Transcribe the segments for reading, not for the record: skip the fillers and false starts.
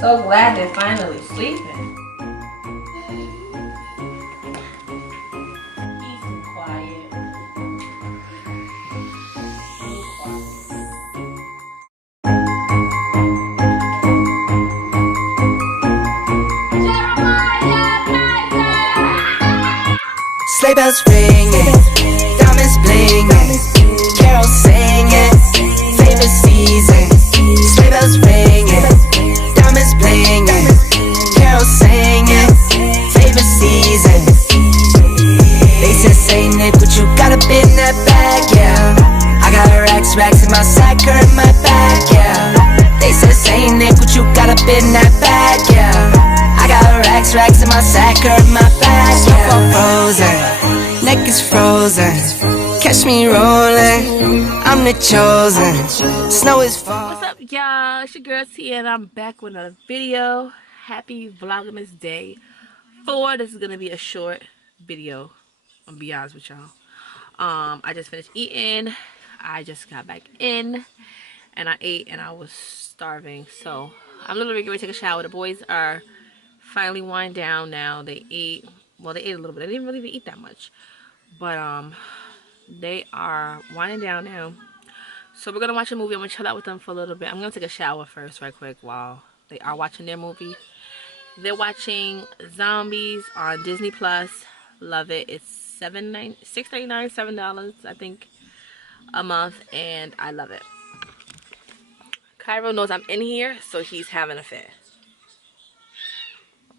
So glad they're finally sleeping. Peace and quiet. Sleigh bells ringing, diamonds blinging, carols singing, favorite season. Sleigh bells ringing, diamonds blinging, carols singing, favorite season. They said, say Nick, what you got up in that bag, yeah. I got racks in my sack or in my bag, yeah. They said, say Nick, what you got up in that bag, yeah. I got racks in my sack or in my bag, yeah. Frozen, neck is frozen. Catch me rolling, I'm the chosen. Snow is falling. What's up, y'all? It's your girl Tia, and I'm back with another video. Happy Vlogmas Day 4. This is gonna be a short video. I'm gonna be honest with y'all. I just finished eating. I just got back in, and I ate, and I was starving. So I'm literally going to take a shower. The boys are finally wind down now. They ate. Well, they ate a little bit. They didn't really even eat that much, but they are winding down now. So we're gonna watch a movie. I'm gonna chill out with them for a little bit. I'm gonna take a shower first, right quick, while they are watching their movie. They're watching Zombies on Disney Plus. Love it. It's $6.99, $7, I think, a month, and I love it. Cairo knows I'm in here, so he's having a fit.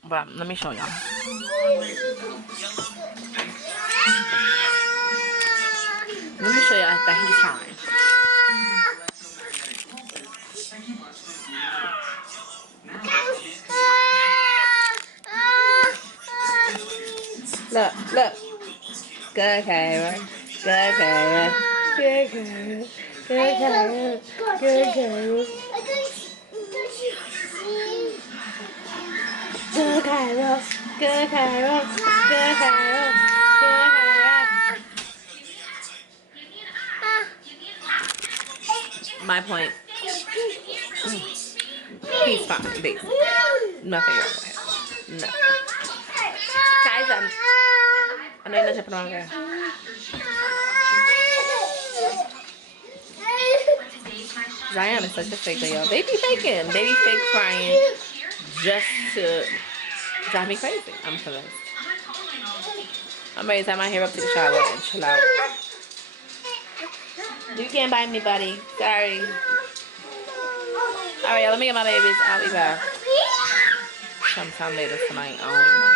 But let me show y'all. Let me show y'all that he's fine. Look, look. Good, Cairo. Good, Cairo. Good, Cairo. Good, Cairo. Good, Cairo. Good, Cairo. Good, Cairo. Good, Cairo. Good, Cairo. My point. He's fine, basically. Nothing wrong with him. No. Guys, I know you're not jumping on there. Zion is such a faker, y'all. They be faking. They be fake crying just to drive me crazy. I'm convinced. I'm ready to tie my hair up, take a shower, and chill out. You can't bite me, buddy. Sorry. Alright, y'all, let me get my babies. I'll be back sometime later tonight. I don't even know.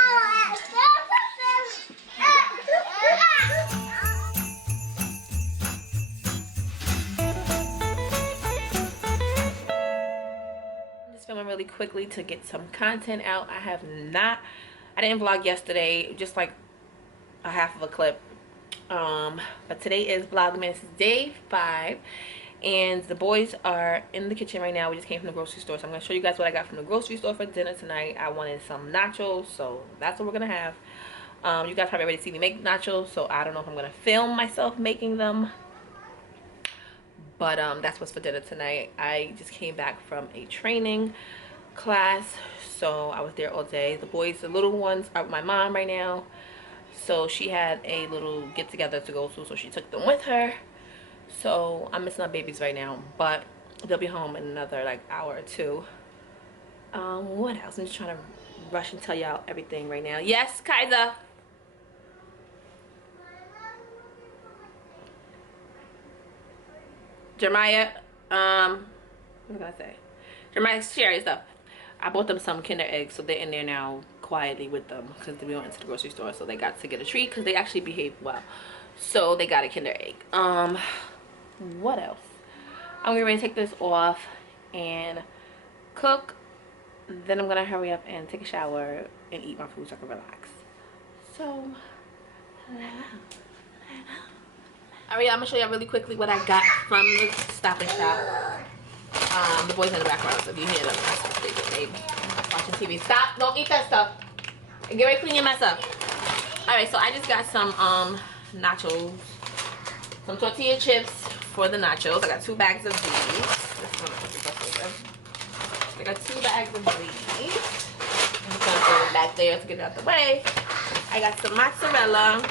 I'm just filming really quickly to get some content out. I didn't vlog yesterday, just like a half of a clip. But today is Vlogmas Day 5. And the boys are in the kitchen right now. We just came from the grocery store, so I'm going to show you guys what I got from the grocery store for dinner tonight. I wanted some nachos, so that's what we're going to have. You guys probably already see me make nachos, so I don't know if I'm going to film myself making them. But that's what's for dinner tonight. I just came back from a training class, so I was there all day. The boys, the little ones, are with my mom right now. So she had a little get-together to go to, so she took them with her. So I'm missing my babies right now, but they'll be home in another like hour or two. What else? I'm just trying to rush and tell y'all everything right now. Yes, Kaiser. Jeremiah, what did I say? Jeremiah, Sherry stuff. I bought them some Kinder eggs, so they're in there now quietly with them because we went into the grocery store, so they got to get a treat because they actually behaved well. So they got a Kinder egg. What else? I'm going to take this off and cook. Then I'm going to hurry up and take a shower and eat my food so I can relax. So, alright, I'm going to show y'all really quickly what I got from the Stop and Shop. The boys in the background, so if you hear them, that's what they watching TV. Stop! Don't eat that stuff. And get ready to clean your mess up. Alright, so I just got some nachos. Some tortilla chips for the nachos. I got 2 bags of these. This one is supposed to I got 2 bags of these. I'm just gonna throw it back there to get it out the way. I got some mozzarella.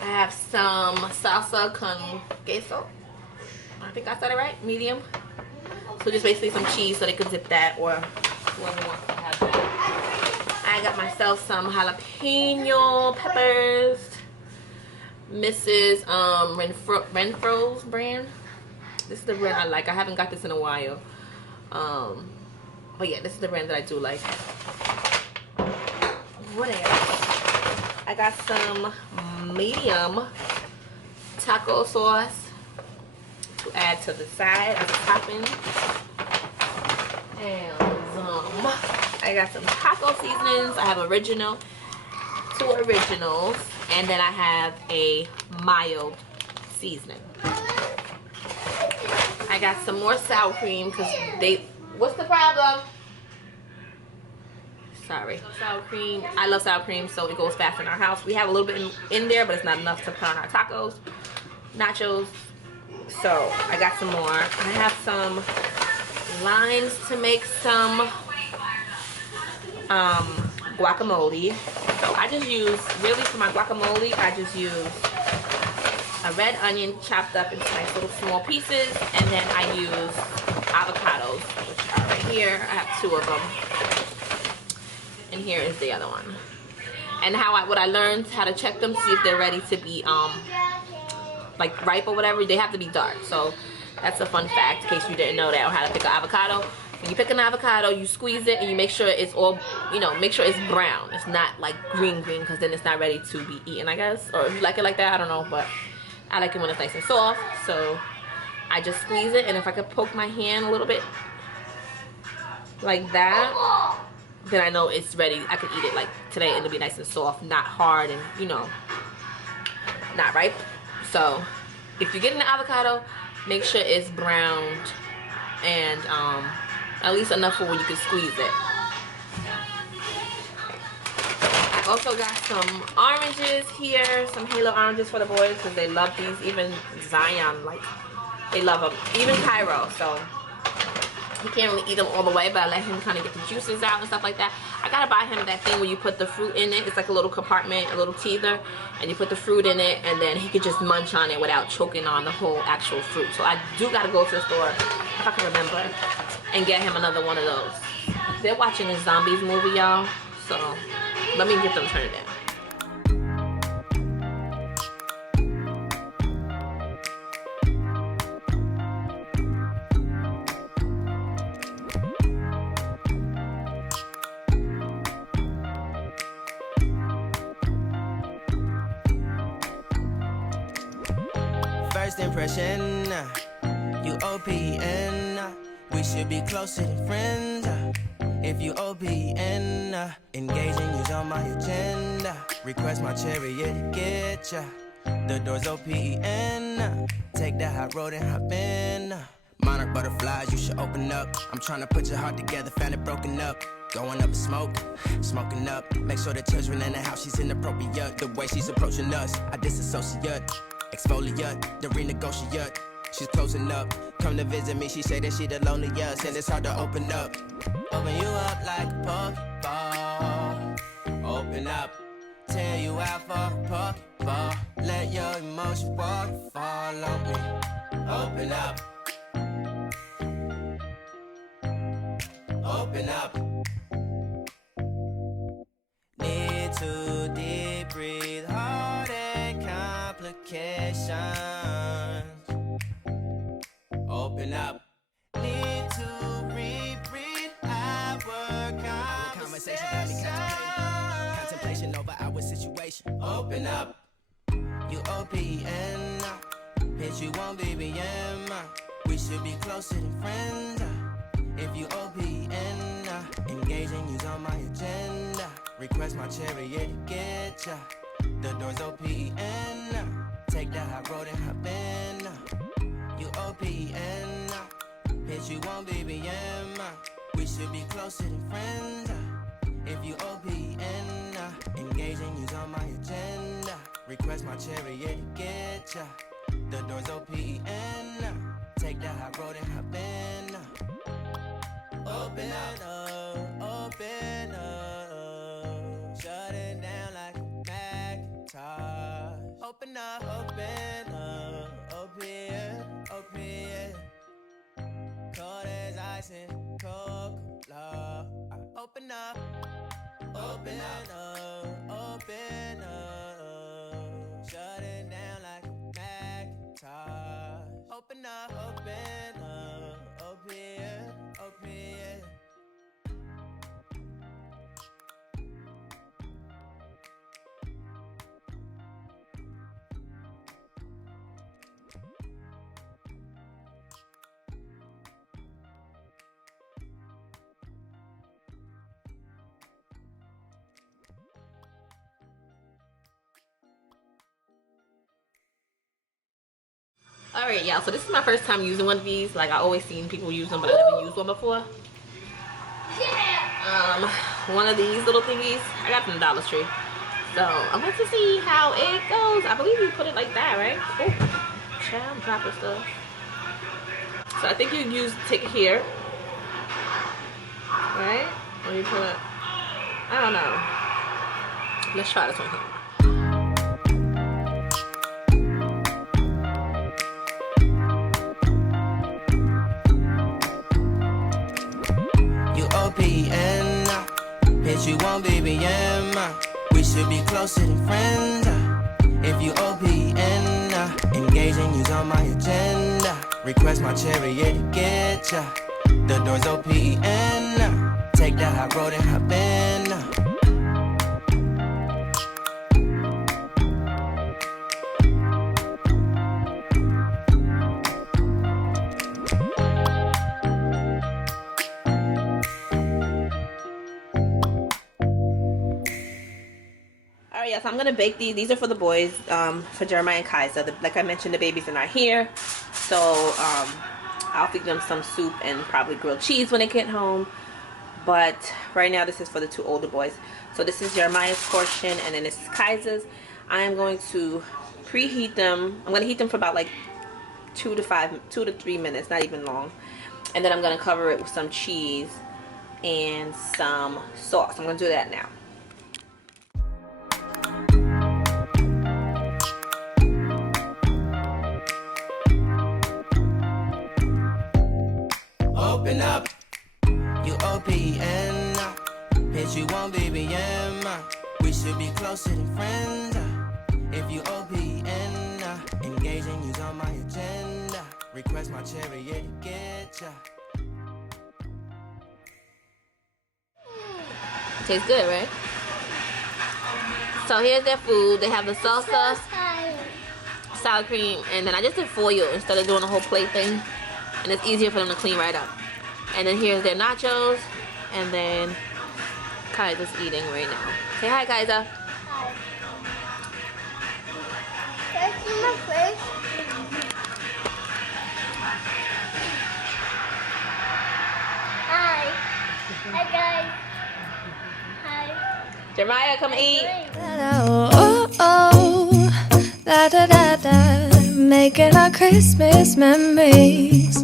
I have some salsa con queso. I think I said it right. Medium. So just basically some cheese so they could dip that, or whoever wants to have that. I got myself some jalapeno peppers. Mrs. Renfro's brand. This is the brand I like. I haven't got this in a while. But yeah, this is the brand that I do like. What else? I got some medium taco sauce to add to the side as a topping. And I got some taco seasonings. I have original, 2 originals, and then I have a mild seasoning. I got some more sour cream because what's the problem? Sorry, sour cream. I love sour cream, so it goes fast in our house. We have a little bit in there, but it's not enough to put on our tacos, nachos. So I got some more. I have some limes to make some guacamole. So I just use, really for my guacamole, I just use a red onion chopped up into nice little small pieces, and then I use avocados, which are right here. I have 2 of them, and here is the other one. And what I learned how to check them, see if they're ready to be like ripe or whatever. They have to be dark. So that's a fun fact in case you didn't know that, or how to pick an avocado. When you pick an avocado, you squeeze it and you make sure it's all, make sure it's brown. It's not like green, because then it's not ready to be eaten, I guess. Or if you like it like that, I don't know, but I like it when it's nice and soft. So I just squeeze it, and if I could poke my hand a little bit like that, then I know it's ready. I can eat it like today and it'll be nice and soft, not hard and, not ripe. So if you're getting an avocado, make sure it's browned and at least enough for where you can squeeze it. I also got some oranges here, some Halo oranges for the boys because they love these. Even Zion, like, they love them. Even Cairo, so he can't really eat them all the way, but I let him kind of get the juices out and stuff like that. I gotta buy him that thing where you put the fruit in it. It's like a little compartment, a little teether, and you put the fruit in it, and then he could just munch on it without choking on the whole actual fruit. So I do gotta go to the store, if I can remember, and get him another one of those. They're watching a zombies movie, y'all, so let me get them turned in. First impression, you OPN. We should be closer than friends. If you OPN, engaging you's on my agenda. Request my chariot, get ya. The door's OPN. Take that hot road and hop in. Monarch butterflies, you should open up. I'm trying to put your heart together, found it broken up. Going up in smoke, smoking up. Make sure the children in the house, she's inappropriate. The way she's approaching us, I disassociate. Exfoliate, the renegotiate. She's closing up. Come to visit me, she say that she the loneliest, and it's hard to open up. Open you up like a Pokeball. Open up, tear you out for a Pokeball. Let your emotions waterfall on me. Open up. Open up. Need to deep breathe, heart and complications. Open up. Need to reread our conversation. Got me contemplation over our situation. Open up. You OPN. Bitch, you won't BBM. We should be closer than friends. If you OPN, engaging you's on my agenda. Request my chariot, get ya. The door's OPN. Take that hot road and hop in. You OPN, bitch, you won't BBM. We should be closer than friends. If you OPN, engaging you's on my agenda. Request my chariot, get ya. The door's OPN. Take that hot road and hop in. Open up, shut it down like a Macintosh. Open up, open, cold as ice and Coca-Cola. Open up, shut it down like a Macintosh. Open up, open. Alright, y'all, so this is my first time using one of these. Like, I always seen people use them, but I never used one before. One of these little thingies, I got from the Dollar Tree. So, I'm going to see how it goes. I believe you put it like that, right? Oh, child, dropping stuff. So, I think you take it here. Right? Or you put it, I don't know. Let's try this one here. Bitch, you want BBM, we should be closer than friends. If you OPN, engaging you's on my agenda. Request my chariot to get ya. The door's OPN, take that hot road and hop in. Alright, yes, I'm gonna bake these. These are for the boys, for Jeremiah and Kaiser. Like I mentioned, the babies are not here, so I'll feed them some soup and probably grilled cheese when they get home. But right now, this is for the two older boys. So this is Jeremiah's portion, and then this is Kaiser's. I am going to preheat them. I'm gonna heat them for about like 2 to 3 minutes, not even long. And then I'm gonna cover it with some cheese and some sauce. I'm gonna do that now. Open up, you OPN, bitch, you want BBM, we should be closer than friends. If you OPN, engaging you's on my agenda. Request my chariot to get ya. Tastes good, right? So here's their food. They have the salsa, sour cream, and then I just did foil instead of doing the whole plate thing. And it's easier for them to clean right up. And then here's their nachos, and then Kaiser's eating right now. Say hi, Kaiser. Hi. Can I see my face? Hi. Hi, guys. Hi. Jeremiah, come eat. Oh, oh, da da da da, making our Christmas memories.